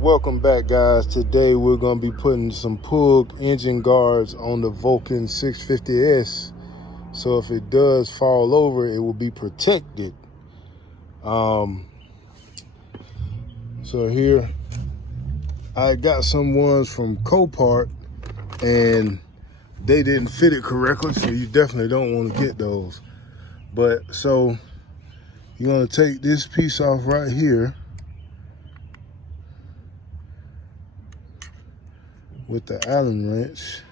Welcome back, guys. Today we're going to be putting some Puig engine guards on the Vulcan 650S. So if it does fall over, it will be protected. So here, I got some ones from Copart and they didn't fit it correctly, so you definitely don't want to get those. But so you're going to take this piece off right here with the Allen wrench.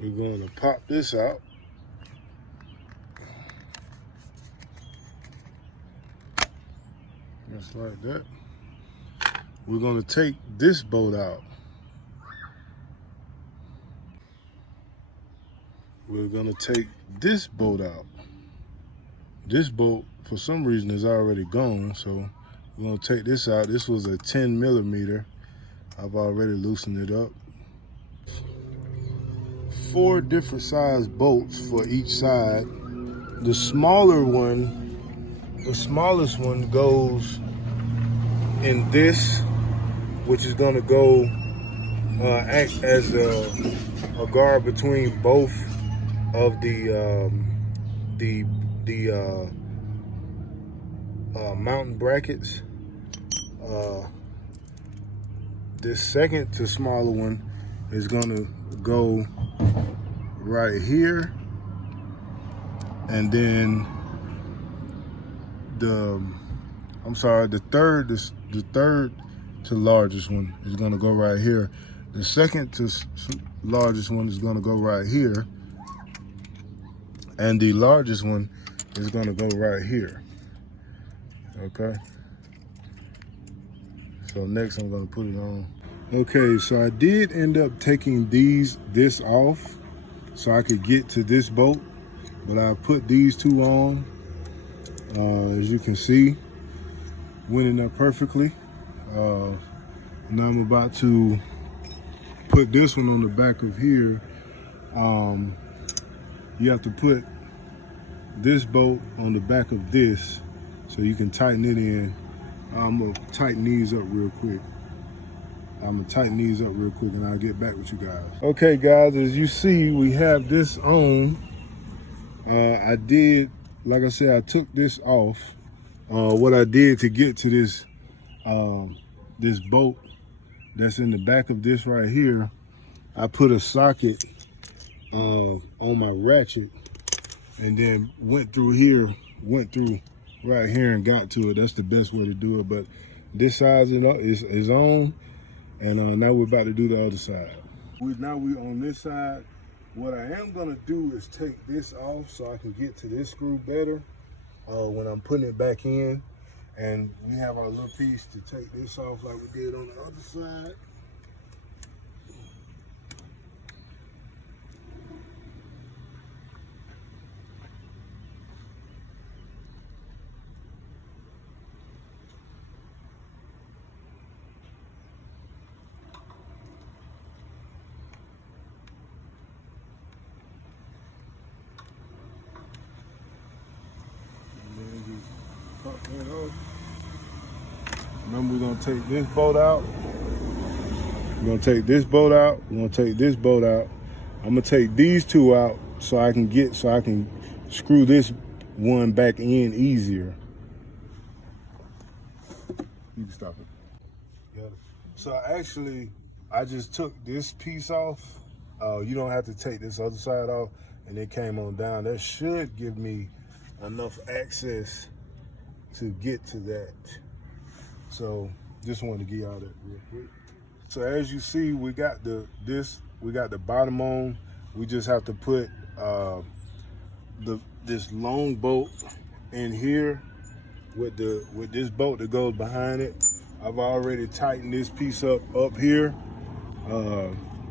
We're going to pop this out. Just like that. We're going to take this bolt out. We're going to take this bolt out. This bolt, for some reason, is already gone, so we're going to take this out. This was a 10 millimeter. I've already loosened it up. 4 different size bolts for each side. The smaller one, the smallest one goes in this, which is going to go act as a guard between both of the mountain brackets. This second to smaller one is going to go right here, and then the third to largest one is going to go right here. The second to largest one is going to go right here, and the largest one is going to go right here. Okay, so next I'm going to put it on. Okay, so I did end up taking this off so I could get to this bolt, but I put these two on. As you can see, went in there perfectly. Now I'm about to put this one on the back of here. You have to put this bolt on the back of this so you can tighten it in. I'm gonna tighten these up real quick. And I'll get back with you guys. Okay, guys, as you see, we have this on. I did, like I said, I took this off. What I did to get to this this bolt that's in the back of this right here, I put a socket on my ratchet and then went through right here and got to it. That's the best way to do it. But this side is on. And now we're about to do the other side. Now we on this side. What I am gonna do is take this off so I can get to this screw better when I'm putting it back in. And we have our little piece to take this off like we did on the other side. Remember, we're gonna take this bolt out. We're gonna take this bolt out. We're gonna take this bolt out. I'm gonna take these two out so I can screw this one back in easier. You can stop it. Yeah. So actually, I just took this piece off. You don't have to take this other side off, and it came on down. That should give me enough access to get to that. So just wanted to get y'all that real quick. So as you see, we got the bottom on. We just have to put this long bolt in here with this bolt that goes behind it. I've already tightened this piece up here.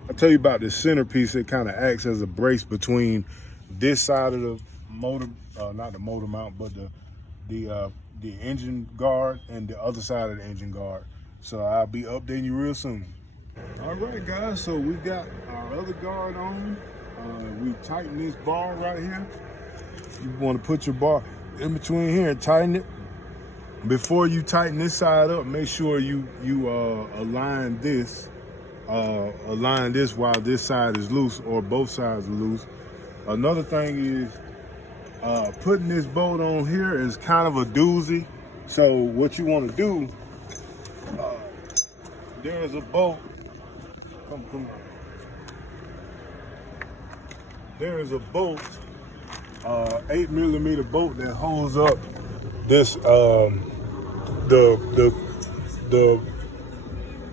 I tell you about this centerpiece. It kind of acts as a brace between this side of the motor, not the motor mount, but the engine guard and the other side of the engine guard. So I'll be updating you real soon. All right, guys. So we got our other guard on. We tighten this bar right here. You want to put your bar in between here and tighten it. Before you tighten this side up, make sure you align this while this side is loose, or both sides are loose. Another thing is putting this bolt on here is kind of a doozy. So what you want to do, there is a bolt. Come. There is a bolt, 8mm bolt that holds up this the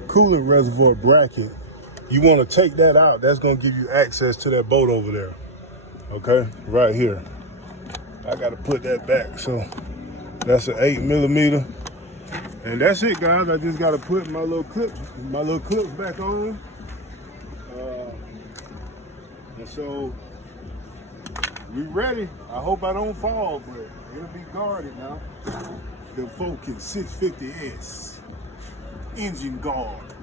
coolant reservoir bracket. You want to take that out. That's going to give you access to that bolt over there. Okay, right here. I got to put that back. So that's an 8mm, and that's it, guys. I just got to put my little clips back on. And so we ready. I hope I don't fall, but it'll be guarded now. The Vulcan 650S engine guards.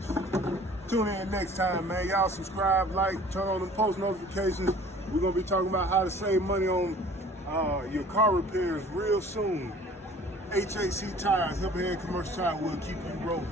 Tune in next time, man. Y'all subscribe, like, turn on them post notifications. We're gonna be talking about how to save money on your car repairs real soon. HAC Tires, Help Ahead Commercial Tire will keep you rolling.